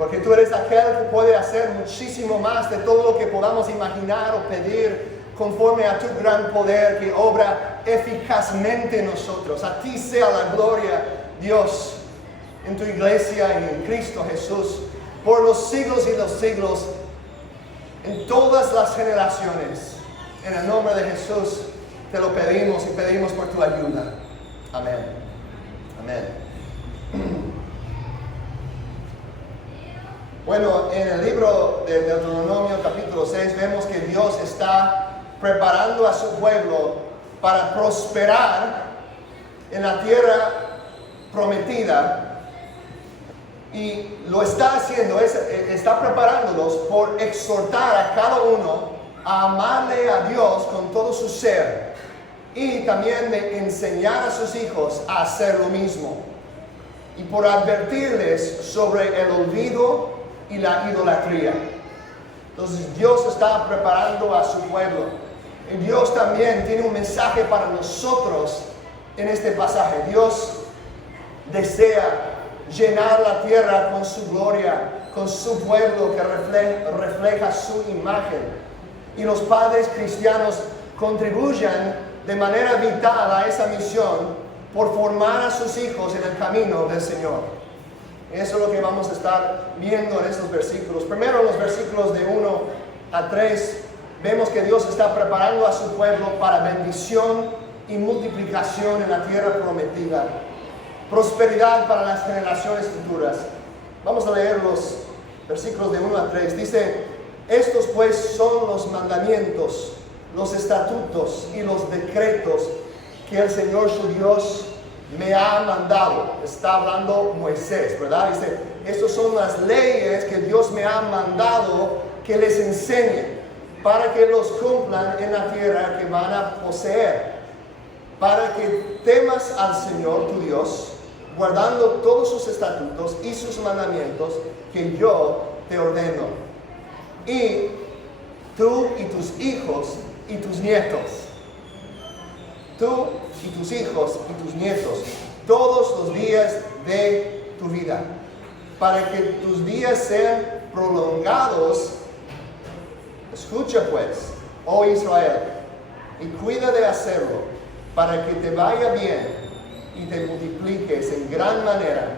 Porque tú eres aquel que puede hacer muchísimo más de todo lo que podamos imaginar o pedir, conforme a tu gran poder que obra eficazmente en nosotros. A ti sea la gloria, Dios, en tu iglesia y en Cristo Jesús, por los siglos y los siglos, en todas las generaciones. En el nombre de Jesús te lo pedimos y pedimos por tu ayuda. Amén. Amén. Bueno, en el libro de Deuteronomio capítulo 6 vemos que Dios está preparando a su pueblo para prosperar en la tierra prometida, y lo está haciendo, está preparándolos por exhortar a cada uno a amarle a Dios con todo su ser, y también de enseñar a sus hijos a hacer lo mismo, y por advertirles sobre el olvido y la idolatría. Entonces Dios está preparando a su pueblo, y Dios también tiene un mensaje para nosotros en este pasaje. Dios desea llenar la tierra con su gloria, con su pueblo que refleja su imagen, y los padres cristianos contribuyen de manera vital a esa misión por formar a sus hijos en el camino del Señor. Eso es lo que vamos a estar viendo en estos versículos. Primero, en los versículos de 1 a 3, vemos que Dios está preparando a su pueblo para bendición y multiplicación en la tierra prometida. Prosperidad para las generaciones futuras. Vamos a leer los versículos de 1 a 3. Dice: estos pues son los mandamientos, los estatutos y los decretos que el Señor su Dios me ha mandado. Está hablando Moisés, ¿verdad? Dice: estas son las leyes que Dios me ha mandado que les enseñe, para que los cumplan en la tierra que van a poseer, para que temas al Señor tu Dios, guardando todos sus estatutos y sus mandamientos que yo te ordeno. Y tú y tus hijos y tus nietos, tú y tus hijos y tus nietos, todos los días de tu vida, para que tus días sean prolongados. Escucha pues, oh Israel, y cuida de hacerlo, para que te vaya bien y te multipliques en gran manera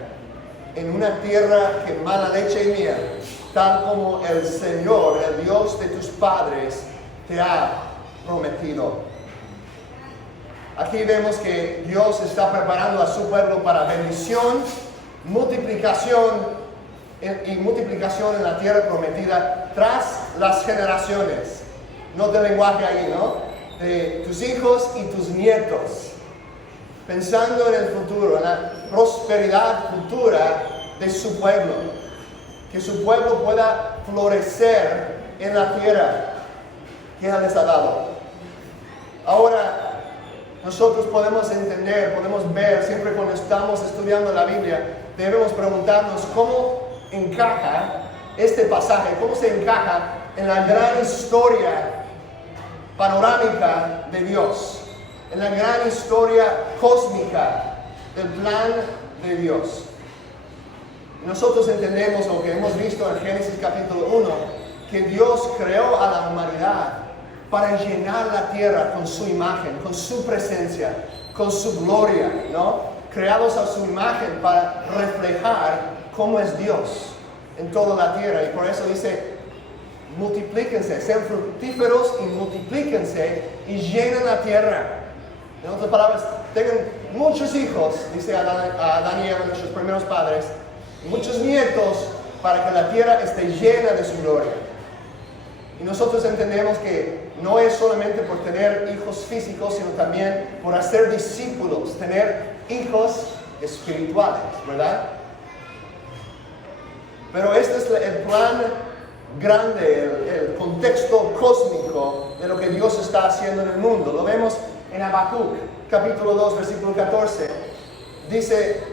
en una tierra que mana leche y miel, tal como el Señor, el Dios de tus padres, te ha prometido. Aquí vemos que Dios está preparando a su pueblo para bendición, multiplicación en la tierra prometida tras las generaciones. Nota el lenguaje ahí, ¿no? De tus hijos y tus nietos. Pensando en el futuro, en la prosperidad futura de su pueblo. Que su pueblo pueda florecer en la tierra que Él les ha dado. Ahora, nosotros podemos entender, podemos ver, siempre cuando estamos estudiando la Biblia, debemos preguntarnos cómo encaja este pasaje, cómo se encaja en la gran historia panorámica de Dios, en la gran historia cósmica del plan de Dios. Nosotros entendemos lo que hemos visto en Génesis capítulo 1, que Dios creó a la humanidad para llenar la tierra con su imagen, con su presencia, con su gloria, ¿no? Creados a su imagen para reflejar cómo es Dios en toda la tierra. Y por eso dice: multiplíquense, sean fructíferos y multiplíquense y llenen la tierra. En otras palabras, tengan muchos hijos, dice Adán y Eva, nuestros primeros padres, y muchos nietos, para que la tierra esté llena de su gloria. Y nosotros entendemos que no es solamente por tener hijos físicos, sino también por hacer discípulos, tener hijos espirituales, ¿verdad? Pero este es el plan grande, el contexto cósmico de lo que Dios está haciendo en el mundo. Lo vemos en Habacuc, capítulo 2, versículo 14. Dice: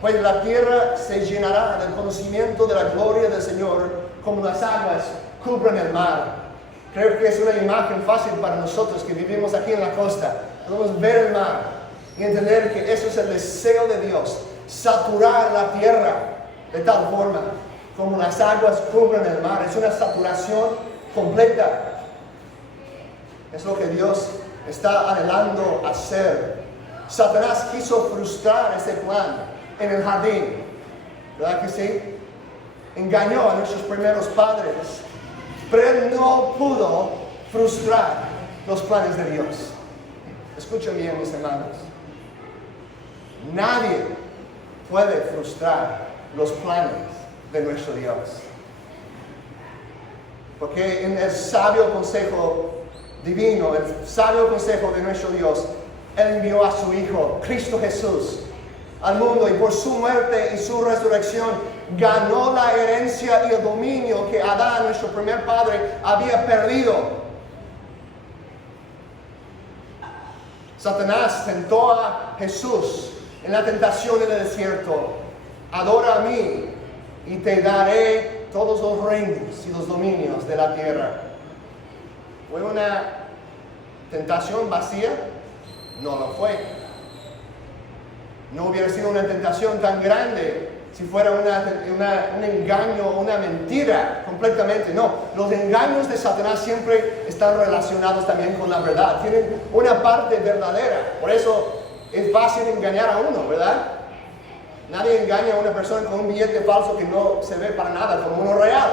pues la tierra se llenará del conocimiento de la gloria del Señor, como las aguas cubren el mar. Creo que es una imagen fácil para nosotros que vivimos aquí en la costa. Podemos ver el mar y entender que eso es el deseo de Dios, saturar la tierra de tal forma como las aguas cubren el mar. Es una saturación completa. Es lo que Dios está anhelando hacer. Satanás quiso frustrar ese plan en el jardín, ¿verdad que sí? Engañó a nuestros primeros padres, pero él no pudo frustrar los planes de Dios. Escuchen bien, mis hermanos. Nadie puede frustrar los planes de nuestro Dios. Porque en el sabio consejo divino, el sabio consejo de nuestro Dios, Él envió a su Hijo, Cristo Jesús, al mundo, y por su muerte y su resurrección ganó la herencia y el dominio que Adán, nuestro primer padre, había perdido. Satanás tentó a Jesús en la tentación en el desierto. Adora a mí y te daré todos los reinos y los dominios de la tierra. ¿Fue una tentación vacía? No lo fue. No hubiera sido una tentación tan grande si fuera un engaño o una mentira completamente. No, los engaños de Satanás siempre están relacionados también con la verdad. Tienen una parte verdadera. Por eso es fácil engañar a uno, ¿verdad? Nadie engaña a una persona con un billete falso que no se ve para nada como uno real.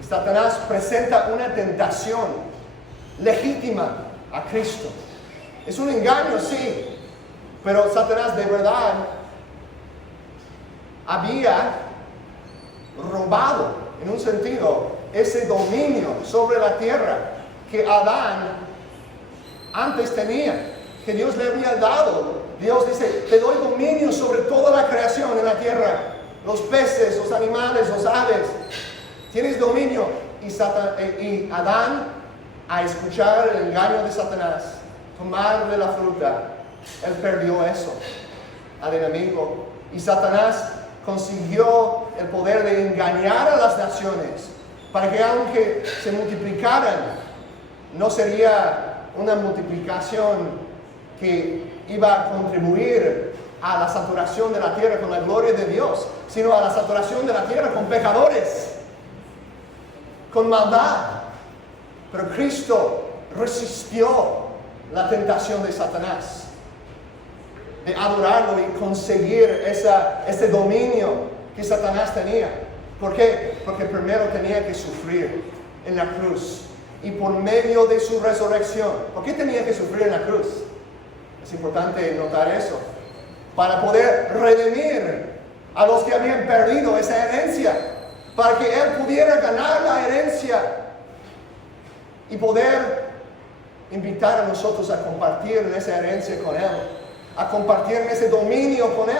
Y Satanás presenta una tentación legítima a Cristo. Es un engaño, sí, pero Satanás de verdad había robado, en un sentido, ese dominio sobre la tierra que Adán antes tenía, que Dios le había dado. Dios dice, te doy dominio sobre toda la creación en la tierra, los peces, los animales, los aves. Tienes dominio. Y Adán, a escuchar el engaño de Satanás, tomar de la fruta, él perdió eso al enemigo. Y Satanás consiguió el poder de engañar a las naciones para que aunque se multiplicaran, no sería una multiplicación que iba a contribuir a la saturación de la tierra con la gloria de Dios, sino a la saturación de la tierra con pecadores, con maldad. Pero Cristo resistió la tentación de Satanás de adorarlo y conseguir ese dominio que Satanás tenía. ¿Por qué? Porque primero tenía que sufrir en la cruz y por medio de su resurrección. ¿Por qué tenía que sufrir en la cruz? Es importante notar eso. Para poder redimir a los que habían perdido esa herencia, para que Él pudiera ganar la herencia y poder invitar a nosotros a compartir en esa herencia con Él, a compartir en ese dominio con Él.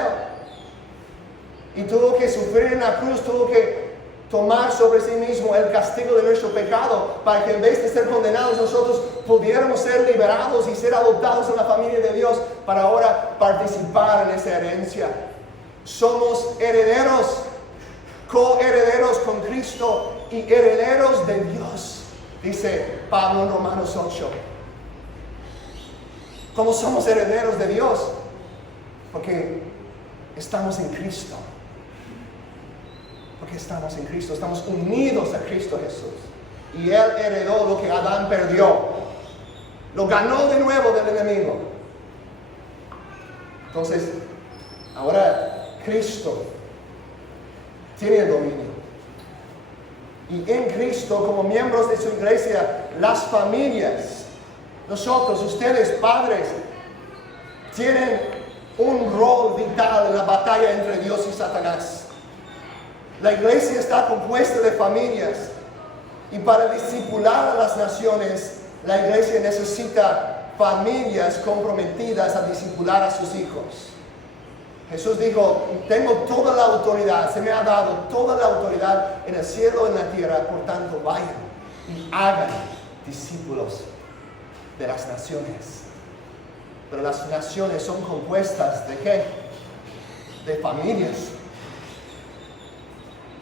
Y tuvo que sufrir en la cruz, tuvo que tomar sobre sí mismo el castigo de nuestro pecado, para que en vez de ser condenados nosotros pudiéramos ser liberados y ser adoptados en la familia de Dios, para ahora participar en esa herencia. Somos herederos, coherederos con Cristo y herederos de Dios, dice Pablo en Romanos 8. ¿Cómo somos herederos de Dios? Porque estamos en Cristo. Porque estamos en Cristo, estamos unidos a Cristo Jesús. Y Él heredó lo que Adán perdió. Lo ganó de nuevo del enemigo. Entonces, ahora Cristo tiene el dominio. Y en Cristo, como miembros de su iglesia, las familias, nosotros, ustedes, padres, tienen un rol vital en la batalla entre Dios y Satanás. La iglesia está compuesta de familias, y para discipular a las naciones, la iglesia necesita familias comprometidas a discipular a sus hijos. Jesús dijo, tengo toda la autoridad, se me ha dado toda la autoridad en el cielo y en la tierra, por tanto vayan y hagan discípulos de las naciones. Pero las naciones son compuestas ¿de qué? De familias.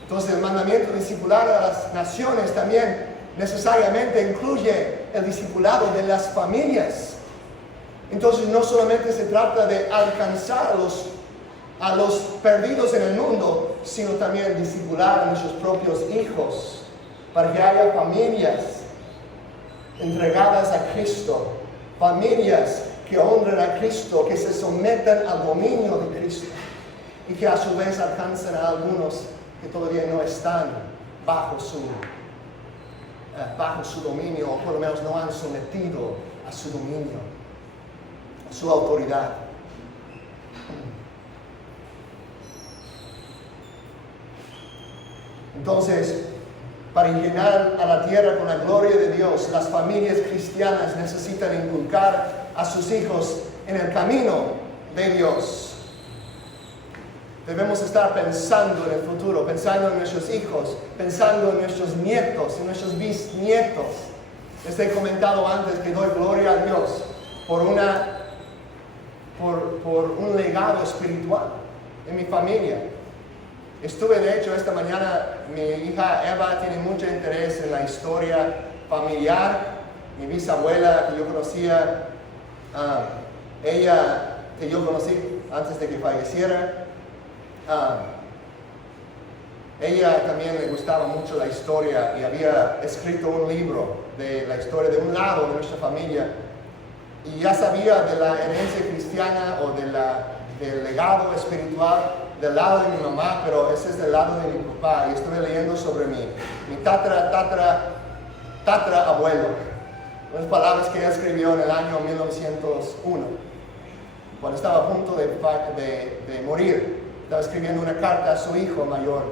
Entonces el mandamiento de discipular a las naciones también necesariamente incluye el discipulado de las familias. Entonces no solamente se trata de alcanzar a los a los perdidos en el mundo, sino también discipular a nuestros propios hijos, para que haya familias entregadas a Cristo, familias que honren a Cristo, que se sometan al dominio de Cristo y que a su vez alcancen a algunos que todavía no están bajo su dominio, o por lo menos no han sometido a su dominio, a su autoridad. Entonces, para llenar a la tierra con la gloria de Dios, las familias cristianas necesitan inculcar a sus hijos en el camino de Dios. Debemos estar pensando en el futuro, pensando en nuestros hijos, pensando en nuestros nietos, en nuestros bisnietos. Les he comentado antes que doy gloria a Dios por un legado espiritual en mi familia. Estuve, de hecho, esta mañana, mi hija Eva tiene mucho interés en la historia familiar. Mi bisabuela que yo conocía, ella que yo conocí antes de que falleciera, ella también le gustaba mucho la historia y había escrito un libro de la historia de un lado de nuestra familia. Y ya sabía de la herencia cristiana o del legado espiritual del lado de mi mamá, pero ese es del lado de mi papá. Y estuve leyendo sobre mi tatara abuelo, unas palabras que ella escribió en el año 1901, cuando estaba a punto de morir. Estaba escribiendo una carta a su hijo mayor.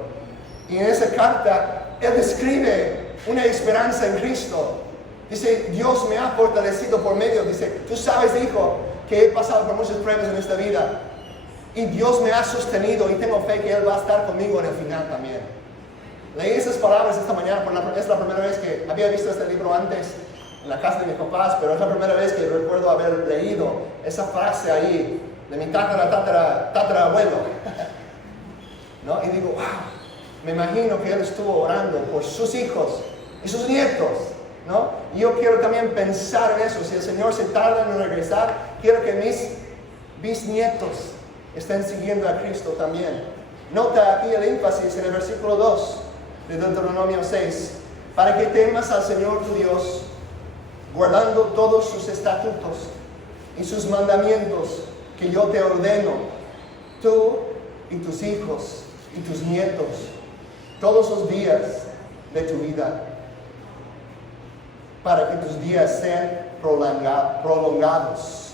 Y en esa carta, él describe una esperanza en Cristo. Dice, Dios me ha fortalecido por medio. Dice, tú sabes, hijo, que he pasado por muchas pruebas en esta vida. Y Dios me ha sostenido y tengo fe que Él va a estar conmigo en el final también. Leí esas palabras esta mañana, es la primera vez que había visto este libro antes en la casa de mis papás, pero es la primera vez que recuerdo haber leído esa frase ahí de mi tatara abuelo. ¿No? Y digo, wow, me imagino que Él estuvo orando por sus hijos y sus nietos, ¿no? Y yo quiero también pensar en eso. Si el Señor se tarda en regresar, quiero que mis bisnietos estén siguiendo a Cristo también. Nota aquí el énfasis en el versículo 2 de Deuteronomio 6. Para que temas al Señor tu Dios, guardando todos sus estatutos y sus mandamientos que yo te ordeno, tú y tus hijos y tus nietos, todos los días de tu vida, para que tus días sean prolongados.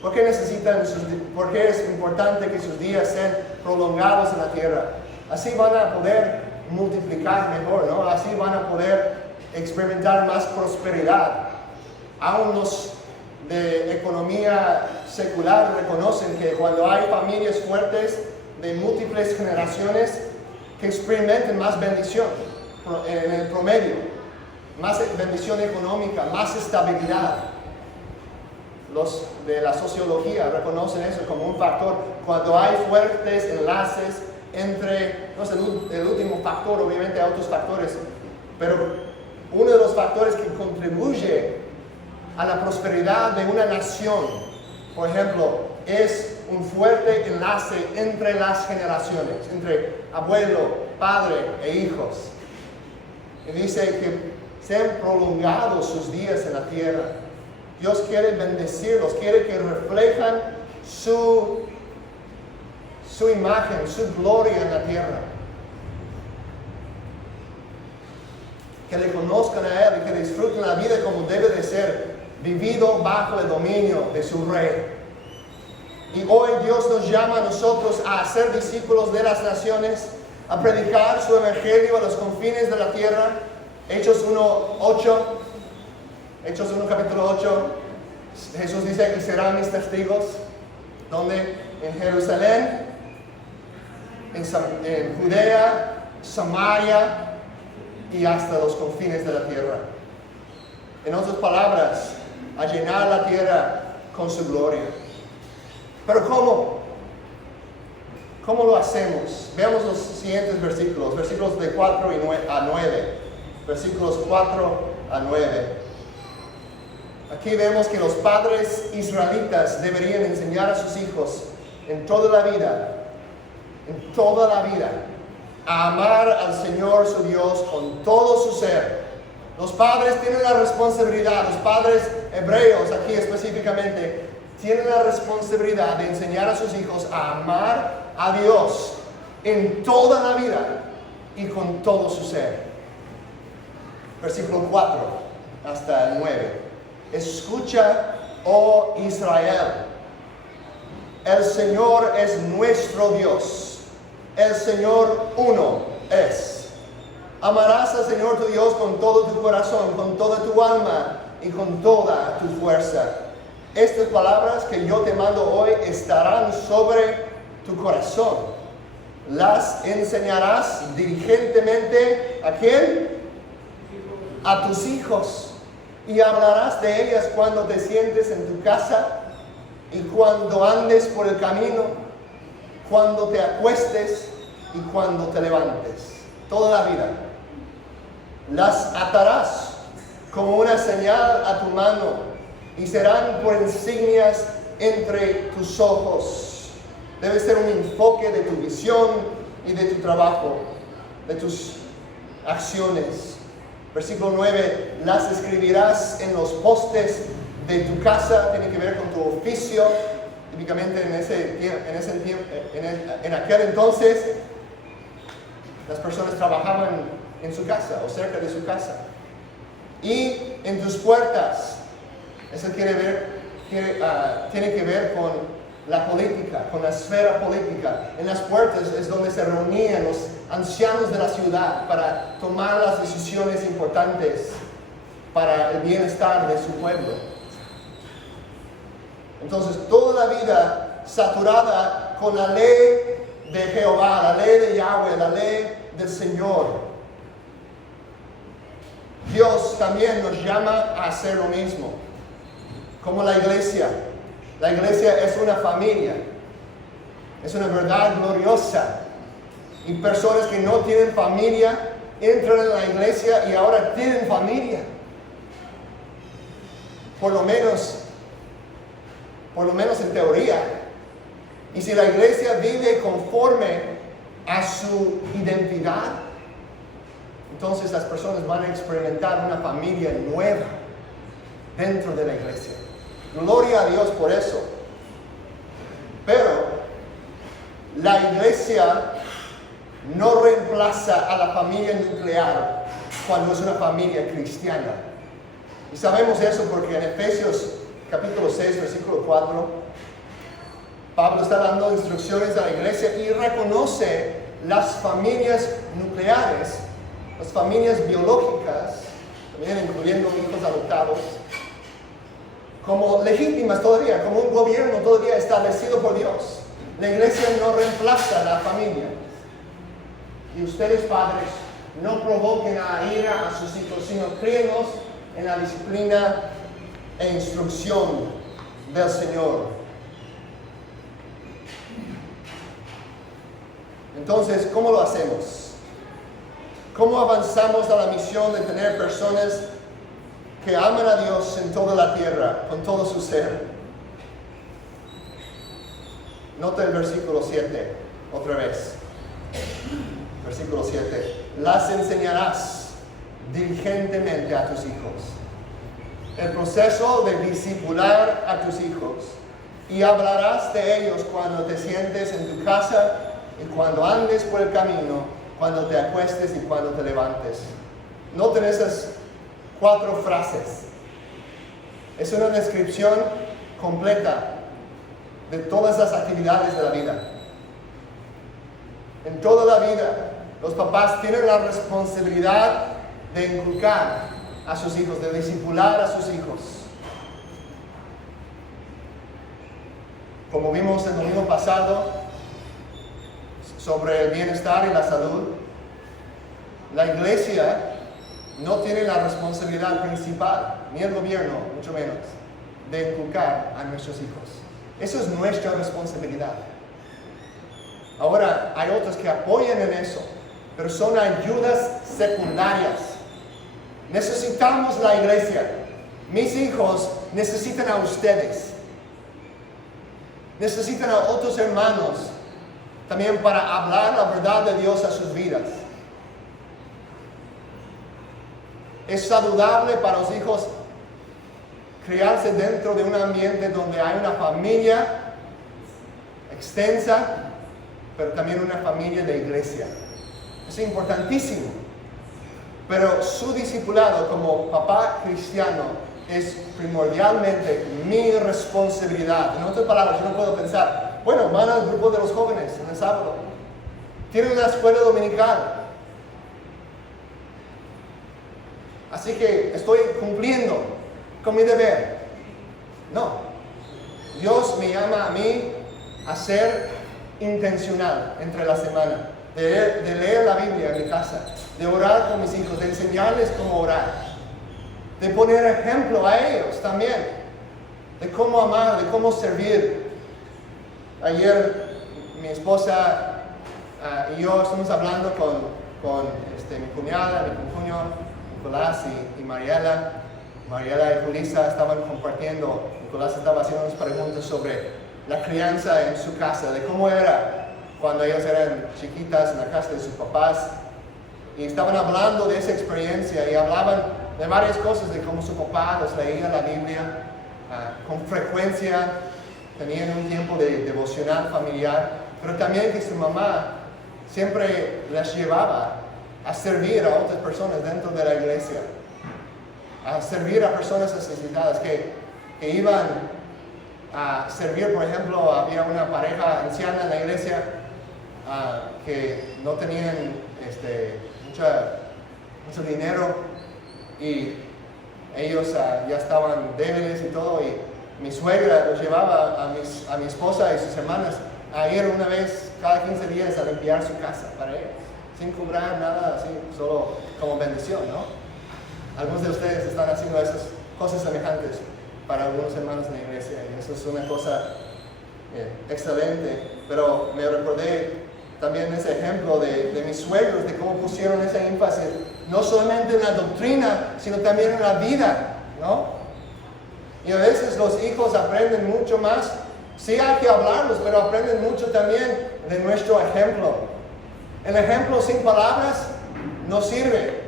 ¿Por qué es importante que sus días sean prolongados en la tierra? Así van a poder multiplicar mejor, ¿no? Así van a poder experimentar más prosperidad. Aún los de economía secular reconocen que cuando hay familias fuertes de múltiples generaciones que experimenten más bendición en el promedio, más bendición económica, más estabilidad. Los de la sociología reconocen eso como un factor. Cuando hay fuertes enlaces entre, no es el último factor, obviamente hay otros factores, pero uno de los factores que contribuye a la prosperidad de una nación, por ejemplo, es un fuerte enlace entre las generaciones, entre abuelo, padre e hijos. Y dice que sean prolongados sus días en la tierra. Dios quiere bendecirlos, quiere que reflejan su imagen, su gloria en la tierra. Que le conozcan a Él y que disfruten la vida como debe de ser, vivido bajo el dominio de su Rey. Y hoy Dios nos llama a nosotros a ser discípulos de las naciones, a predicar su evangelio a los confines de la tierra. Hechos 1 capítulo 8, Jesús dice que serán mis testigos, donde en Jerusalén, en Judea, Samaria y hasta los confines de la tierra. En otras palabras, a llenar la tierra con su gloria. Pero ¿cómo? ¿Cómo lo hacemos? Veamos los siguientes versículos de 4 a 9. Versículos 4 a 9. Aquí vemos que los padres israelitas deberían enseñar a sus hijos en toda la vida en toda la vida, a amar al Señor su Dios con todo su ser. Los padres tienen la responsabilidad, los padres hebreos aquí específicamente, tienen la responsabilidad de enseñar a sus hijos a amar a Dios en toda la vida y con todo su ser. Versículo 4 hasta el 9. Escucha, oh Israel, el Señor es nuestro Dios, el Señor uno es. Amarás al Señor tu Dios con todo tu corazón, con toda tu alma y con toda tu fuerza. Estas palabras que yo te mando hoy estarán sobre tu corazón. Las enseñarás diligentemente ¿a quién? A tus hijos. Y hablarás de ellas cuando te sientes en tu casa y cuando andes por el camino, cuando te acuestes y cuando te levantes. Toda la vida. Las atarás como una señal a tu mano y serán por insignias entre tus ojos. Debe ser un enfoque de tu visión y de tu trabajo, de tus acciones. Versículo 9, las escribirás en los postes de tu casa. Tiene que ver con tu oficio. Típicamente en aquel entonces las personas trabajaban en su casa o cerca de su casa. Y en tus puertas. Eso tiene que ver con la política, con la esfera política. En las puertas es donde se reunían los ancianos de la ciudad para tomar las decisiones importantes para el bienestar de su pueblo. Entonces, toda la vida saturada con la ley de Jehová, la ley de Yahweh, la ley del Señor. Dios también nos llama a hacer lo mismo. Como la iglesia. La iglesia es una familia. Es una verdad gloriosa. Y personas que no tienen familia entran en la iglesia y ahora tienen familia. Por lo menos en teoría. Y si la iglesia vive conforme a su identidad, entonces las personas van a experimentar una familia nueva dentro de la iglesia. Gloria a Dios por eso. Pero la iglesia no reemplaza a la familia nuclear cuando es una familia cristiana. Y sabemos eso porque en Efesios capítulo 6, versículo 4, Pablo está dando instrucciones a la iglesia y reconoce las familias nucleares, las familias biológicas, también incluyendo hijos adoptados, como legítimas todavía, como un gobierno todavía establecido por Dios. La iglesia no reemplaza a la familia. Y ustedes, padres, no provoquen a ira a sus hijos, sino críenlos en la disciplina e instrucción del Señor. Entonces, ¿cómo lo hacemos? ¿Cómo avanzamos a la misión de tener personas que aman a Dios en toda la tierra, con todo su ser? Nota el versículo 7, otra vez. Versículo 7. Las enseñarás diligentemente a tus hijos. El proceso de discipular a tus hijos. Y hablarás de ellos cuando te sientes en tu casa y cuando andes por el camino, cuando te acuestes y cuando te levantes. Noten esas 4 frases. Es una descripción completa de todas las actividades de la vida. En toda la vida, los papás tienen la responsabilidad de inculcar a sus hijos, de discipular a sus hijos. Como vimos el domingo pasado sobre el bienestar y la salud, la iglesia no tiene la responsabilidad principal, ni el gobierno, mucho menos, de inculcar a nuestros hijos. Eso es nuestra responsabilidad. Ahora, hay otros que apoyan en eso, pero son ayudas secundarias. Necesitamos la iglesia. Mis hijos necesitan a ustedes. Necesitan a otros hermanos también para hablar la verdad de Dios a sus vidas. Es saludable para los hijos criarse dentro de un ambiente donde hay una familia extensa, pero también una familia de iglesia. Es importantísimo. Pero su discipulado como papá cristiano es primordialmente mi responsabilidad. En otras palabras, yo no puedo pensar, bueno, van al grupo de los jóvenes en el sábado, tienen una escuela dominical, así que estoy cumpliendo con mi deber. No. Dios me llama a mí a ser intencional entre la semana, de leer la Biblia en mi casa, de orar con mis hijos, de enseñarles cómo orar, de poner ejemplo a ellos también, de cómo amar, de cómo servir. Ayer mi esposa y yo estuvimos hablando con mi cuñada, mi cuñado Nicolás y Mariela. Mariela y Julissa estaban compartiendo. Nicolás estaba haciendo unas preguntas sobre la crianza en su casa, de cómo era cuando ellos eran chiquitas en la casa de sus papás. Y estaban hablando de esa experiencia y hablaban de varias cosas, de cómo su papá les leía la Biblia con frecuencia, tenían un tiempo de devocional familiar, pero también que su mamá siempre les llevaba a servir a otras personas dentro de la iglesia, a servir a personas necesitadas que iban a servir. Por ejemplo, había una pareja anciana en la iglesia que no tenían mucho dinero y ellos ya estaban débiles y todo, y mi suegra los llevaba a mi esposa y sus hermanas a ir una vez cada 15 días a limpiar su casa para ellos, sin cobrar nada, así, solo como bendición, ¿no? Algunos de ustedes están haciendo esas cosas semejantes para algunos hermanos en la iglesia, y eso es una cosa excelente. Pero me recordé también ese ejemplo de mis suegros, de cómo pusieron ese énfasis, no solamente en la doctrina, sino también en la vida, ¿no? Y a veces los hijos aprenden mucho más. Sí hay que hablarlos, pero aprenden mucho también de nuestro ejemplo. El ejemplo sin palabras no sirve,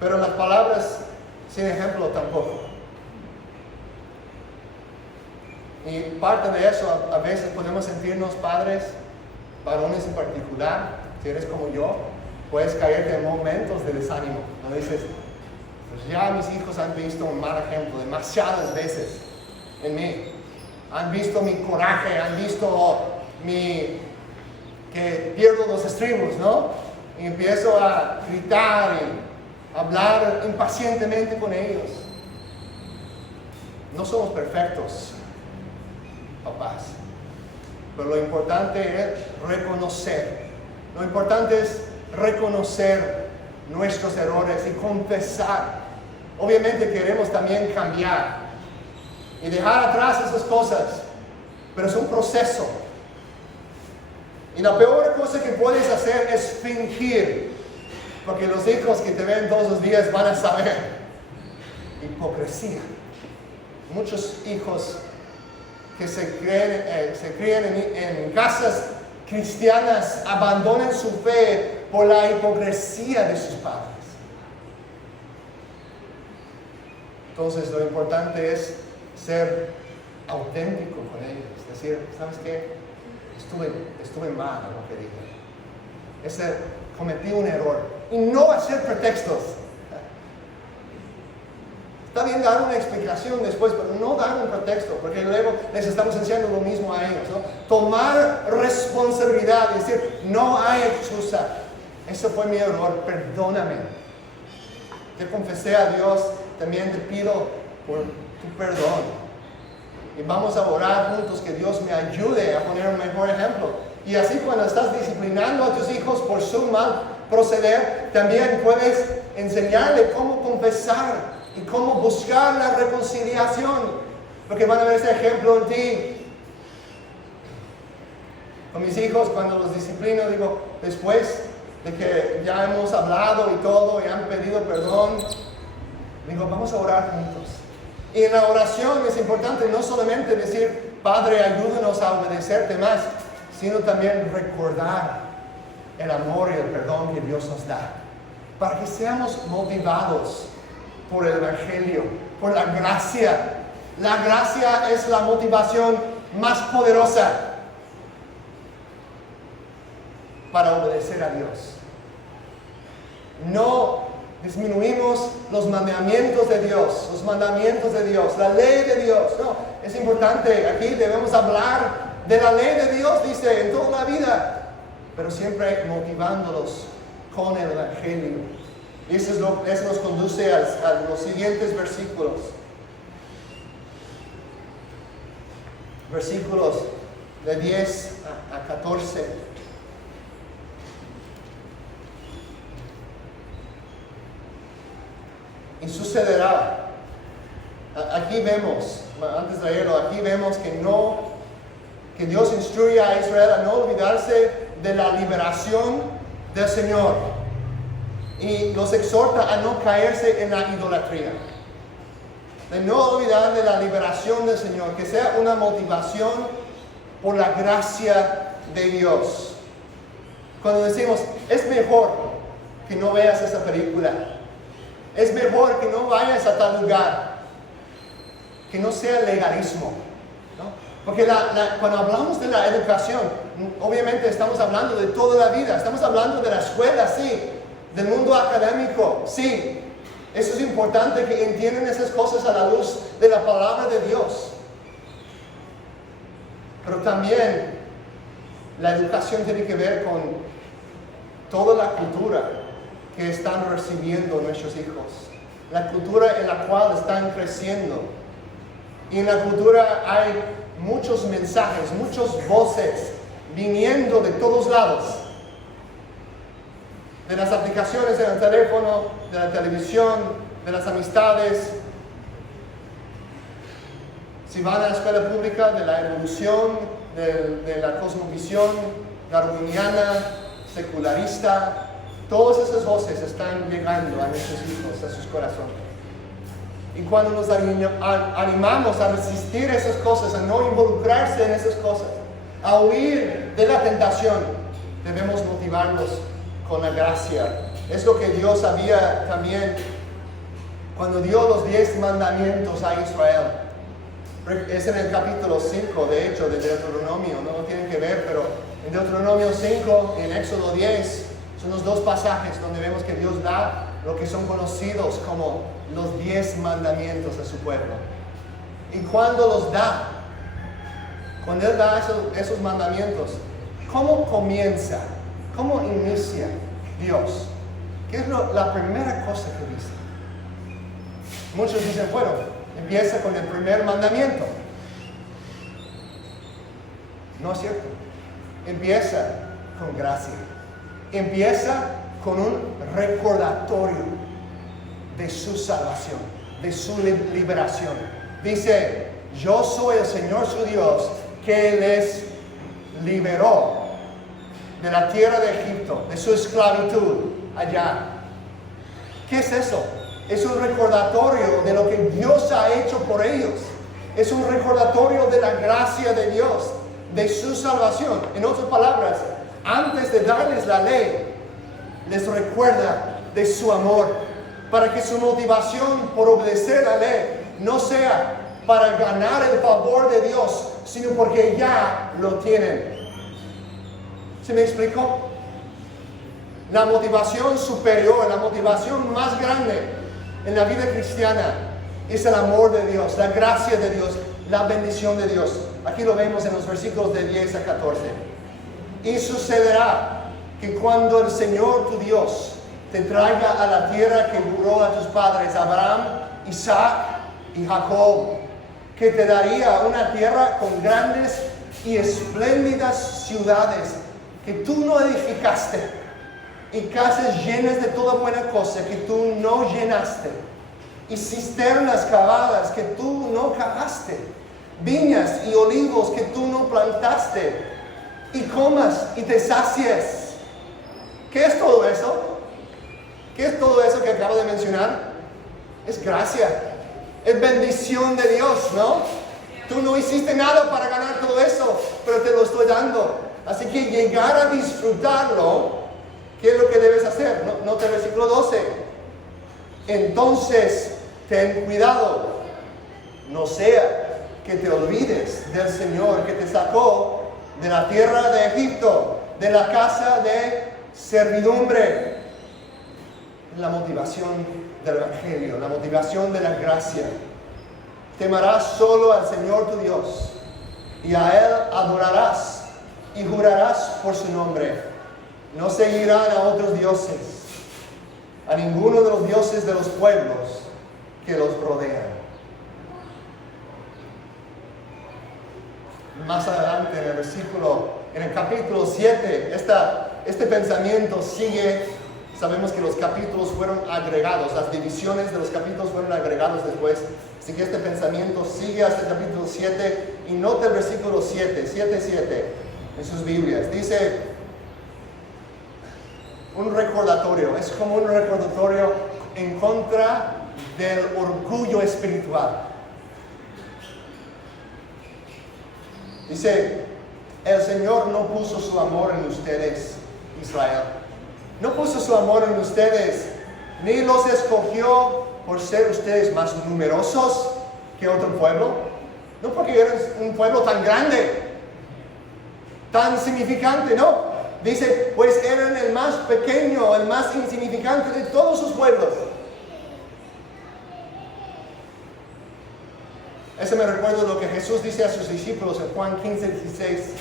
pero las palabras sin ejemplo tampoco. Y parte de eso, a veces podemos sentirnos padres, varones en particular, si eres como yo, puedes caerte en momentos de desánimo. ¿No? Dices, pues ya mis hijos han visto un mal ejemplo demasiadas veces en mí. Han visto mi coraje, han visto que pierdo los estribos, ¿no? Y empiezo a gritar y hablar impacientemente con ellos. No somos perfectos, papás. Pero lo importante es reconocer. Lo importante es reconocer nuestros errores y confesar. Obviamente queremos también cambiar y dejar atrás esas cosas, pero es un proceso. Y la peor cosa que puedes hacer es fingir, porque los hijos que te ven todos los días van a saber. Hipocresía. Muchos hijos que se crían en casas cristianas abandonan su fe por la hipocresía de sus padres. Entonces lo importante es ser auténtico con ellos, es decir, ¿sabes qué? Estuve mal en lo que dije. Cometí un error. Y no hacer pretextos. Está bien dar una explicación después, pero no dar un pretexto, porque luego les estamos enseñando lo mismo a ellos, ¿no? Tomar responsabilidad y decir, no hay excusa. Ese fue mi error, perdóname. Te confesé a Dios, también te pido por tu perdón. Y vamos a orar juntos que Dios me ayude a poner un mejor ejemplo. Y así cuando estás disciplinando a tus hijos por su mal proceder, también puedes enseñarle cómo confesar y cómo buscar la reconciliación, porque van a ver ese ejemplo en ti. Con mis hijos, cuando los disciplino, digo, después de que ya hemos hablado y todo y han pedido perdón, digo, vamos a orar juntos. Y en la oración es importante no solamente decir, Padre, ayúdanos a obedecerte más, sino también recordar el amor y el perdón que Dios nos da, para que seamos motivados por el Evangelio, por la gracia. La gracia es la motivación más poderosa para obedecer a Dios. No disminuimos los mandamientos de Dios, la ley de Dios. No, es importante, aquí debemos hablar de la ley de Dios, dice, en toda la vida, pero siempre motivándolos con el Evangelio. Y eso nos conduce a los siguientes versículos. Versículos de 10 a 14. Y sucederá. Aquí vemos, antes de leerlo, aquí vemos que Dios instruye a Israel a no olvidarse de la liberación del Señor. Y los exhorta a no caerse en la idolatría. De no olvidar de la liberación del Señor, que sea una motivación por la gracia de Dios. Cuando decimos, es mejor que no veas esa película, es mejor que no vayas a tal lugar, que no sea legalismo, ¿no? Porque cuando hablamos de la educación, obviamente estamos hablando de toda la vida, estamos hablando de la escuela, sí, del mundo académico, sí. Eso es importante que entiendan esas cosas a la luz de la palabra de Dios. Pero también la educación tiene que ver con toda la cultura que están recibiendo nuestros hijos. La cultura en la cual están creciendo. Y en la cultura hay muchos mensajes, muchas voces viniendo de todos lados. De las aplicaciones en el teléfono, de la televisión, de las amistades. Si van a la escuela pública, de la evolución, de la cosmovisión darwiniana, secularista. Todas esas voces están llegando a nuestros hijos, a sus corazones. Y cuando nos animamos a resistir esas cosas, a no involucrarse en esas cosas, a huir de la tentación, debemos motivarnos con la gracia. Es lo que Dios había también cuando dio los 10 mandamientos a Israel. Es en el capítulo 5, de hecho, de Deuteronomio. No lo tienen que ver, pero en Deuteronomio 5 y en Éxodo 10 son los dos pasajes donde vemos que Dios da lo que son conocidos como los 10 mandamientos a su pueblo. Y cuando los da, cuando Él da esos mandamientos, ¿cómo comienza? ¿Cómo inicia Dios? ¿Qué es la primera cosa que dice? Muchos dicen, bueno, empieza con el primer mandamiento. No es cierto. Empieza con gracia. Empieza con un recordatorio de su salvación, de su liberación. Dice, yo soy el Señor su Dios que les liberó de la tierra de Egipto, de su esclavitud allá. ¿Qué es eso? Es un recordatorio de lo que Dios ha hecho por ellos. Es un recordatorio de la gracia de Dios, de su salvación. En otras palabras, antes de darles la ley, les recuerda de su amor, para que su motivación por obedecer la ley no sea para ganar el favor de Dios, sino porque ya lo tienen. ¿Se me explicó? La motivación superior, la motivación más grande en la vida cristiana es el amor de Dios, la gracia de Dios, la bendición de Dios. Aquí lo vemos en los versículos de 10 a 14. Y sucederá que cuando el Señor tu Dios te traiga a la tierra que juró a tus padres, Abraham, Isaac y Jacob, que te daría una tierra con grandes y espléndidas ciudades que tú no edificaste, y casas llenas de toda buena cosa que tú no llenaste, y cisternas cavadas que tú no cavaste, viñas y olivos que tú no plantaste, y comas y te sacies. ¿Qué es todo eso? ¿Qué es todo eso que acabo de mencionar? Es gracia, es bendición de Dios, ¿no? Tú no hiciste nada para ganar todo eso, pero te lo estoy dando. Así que llegar a disfrutarlo, ¿qué es lo que debes hacer? Nota el versículo 12. Entonces, ten cuidado, no sea que te olvides del Señor que te sacó de la tierra de Egipto, de la casa de servidumbre. La motivación del Evangelio, la motivación de la gracia. Temerás solo al Señor tu Dios, y a Él adorarás, y jurarás por su nombre. No seguirán a otros dioses, a ninguno de los dioses de los pueblos que los rodean. Más adelante en el capítulo 7, este pensamiento sigue. Sabemos que los capítulos fueron agregados, las divisiones de los capítulos fueron agregados después. Así que este pensamiento sigue hasta el capítulo 7. Y nota el versículo 7 en sus Biblias. Dice, un recordatorio, es como un recordatorio en contra del orgullo espiritual. Dice, el Señor no puso su amor en ustedes, Israel. No puso su amor en ustedes, ni los escogió por ser ustedes más numerosos que otro pueblo. No porque eran un pueblo tan grande, tan significante, no. Dice, pues eran el más pequeño, el más insignificante de todos sus pueblos. Ese me recuerda lo que Jesús dice a sus discípulos en Juan 15:16.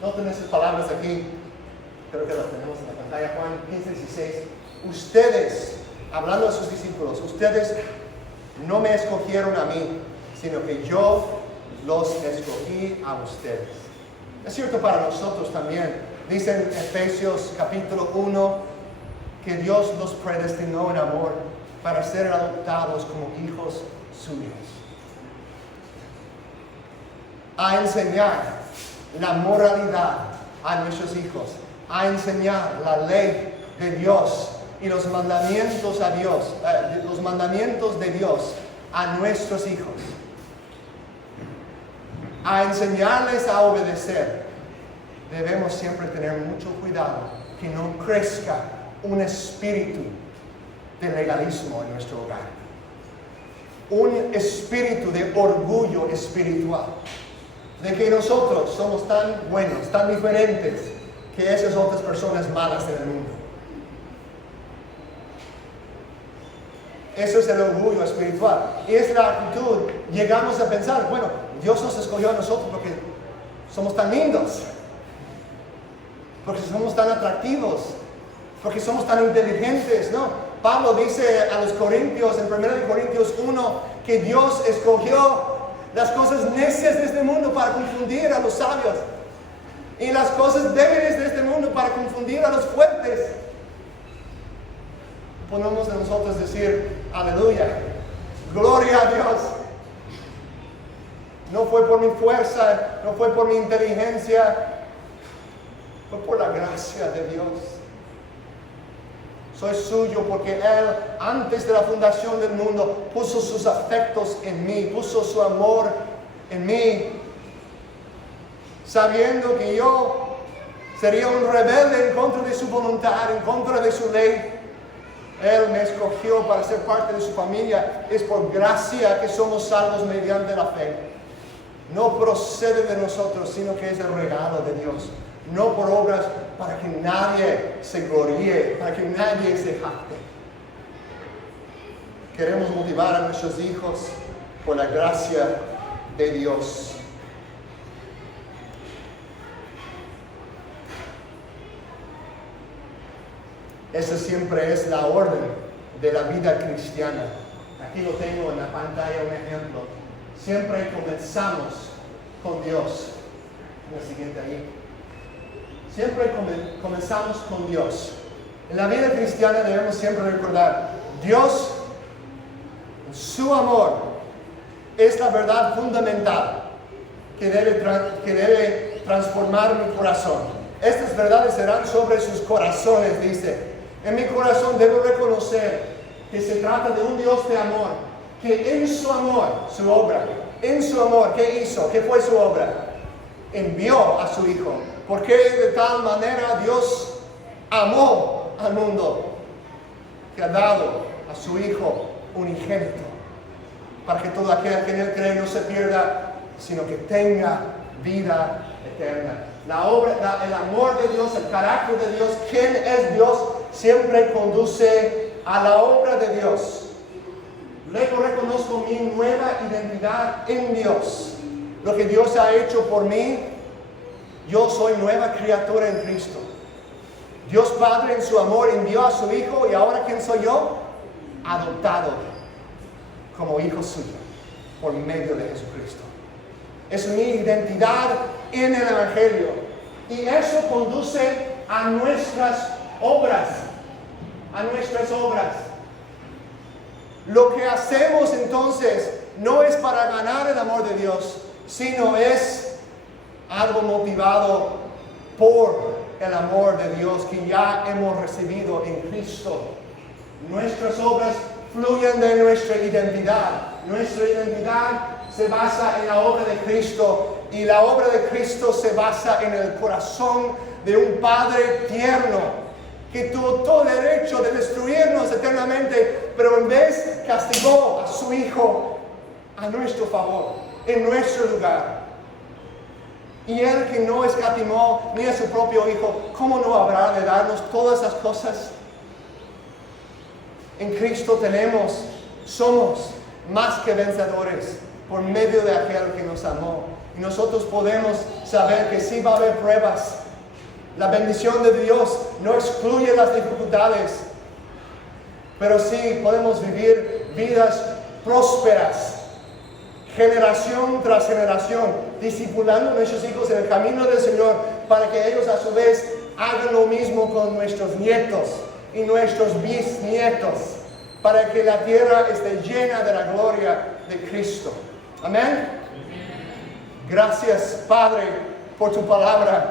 Noten esas palabras aquí. Creo que las tenemos en la pantalla. Juan 15:16. Ustedes, hablando a sus discípulos, ustedes no me escogieron a mí, sino que yo los escogí a ustedes. Es cierto para nosotros también. Dice en Efesios capítulo 1 que Dios nos predestinó en amor para ser adoptados como hijos suyos. A enseñar la moralidad a nuestros hijos, a enseñar la ley de Dios y los mandamientos de Dios a nuestros hijos, a enseñarles a obedecer. Debemos siempre tener mucho cuidado que no crezca un espíritu de legalismo en nuestro hogar, un espíritu de orgullo espiritual, de que nosotros somos tan buenos, tan diferentes que esas otras personas malas en el mundo. Eso es el orgullo espiritual. Y es la actitud. Llegamos a pensar, bueno, Dios nos escogió a nosotros porque somos tan lindos, porque somos tan atractivos, porque somos tan inteligentes, ¿no? Pablo dice a los Corintios, en 1 Corintios 1, que Dios escogió las cosas necias de este mundo para confundir a los sabios, y las cosas débiles de este mundo para confundir a los fuertes. Podemos de nosotros decir, aleluya, gloria a Dios. No fue por mi fuerza, no fue por mi inteligencia, fue por la gracia de Dios. Soy suyo porque Él, antes de la fundación del mundo, puso sus afectos en mí, puso su amor en mí, sabiendo que yo sería un rebelde en contra de su voluntad, en contra de su ley. Él me escogió para ser parte de su familia. Es por gracia que somos salvos mediante la fe. No procede de nosotros, sino que es el regalo de Dios. No por obras para que nadie se gloríe, para que nadie se jacte. Queremos motivar a nuestros hijos por la gracia de Dios. Esa siempre es la orden de la vida cristiana. Aquí lo tengo en la pantalla, un ejemplo. Siempre comenzamos con Dios. La siguiente ahí. Siempre comenzamos con Dios. En la vida cristiana debemos siempre recordar, Dios, su amor, es la verdad fundamental que debe transformar mi corazón. Estas verdades serán sobre sus corazones, dice. En mi corazón debo reconocer que se trata de un Dios de amor, que en su amor, su obra, en su amor, ¿qué hizo? ¿Qué fue su obra? Envió a su Hijo Porque de tal manera Dios amó al mundo que ha dado a su Hijo unigénito, para que todo aquel que en él cree no se pierda, sino que tenga vida eterna. El amor de Dios, el carácter de Dios, quién es Dios, siempre conduce a la obra de Dios. Luego reconozco mi nueva identidad en Dios. Lo que Dios ha hecho por mí, yo soy nueva criatura en Cristo. Dios Padre en su amor envió a su Hijo, y ahora ¿quién soy yo? Adoptado como hijo suyo por medio de Jesucristo. Es mi identidad en el Evangelio, y eso conduce a nuestras obras. Lo que hacemos entonces no es para ganar el amor de Dios, sino es algo motivado por el amor de Dios que ya hemos recibido en Cristo. Nuestras obras fluyen de nuestra identidad. Nuestra identidad se basa en la obra de Cristo, y la obra de Cristo se basa en el corazón de un Padre tierno que tuvo todo derecho de destruirnos eternamente, pero en vez castigó a su Hijo a nuestro favor, en nuestro lugar. Y Él, que no escatimó ni a su propio Hijo, ¿cómo no habrá de darnos todas esas cosas? En Cristo somos más que vencedores por medio de aquel que nos amó. Y nosotros podemos saber que sí va a haber pruebas. La bendición de Dios no excluye las dificultades, pero sí podemos vivir vidas prósperas, generación tras generación, discipulando a nuestros hijos en el camino del Señor, para que ellos a su vez hagan lo mismo con nuestros nietos y nuestros bisnietos, para que la tierra esté llena de la gloria de Cristo. Amén. Gracias, Padre, por tu palabra.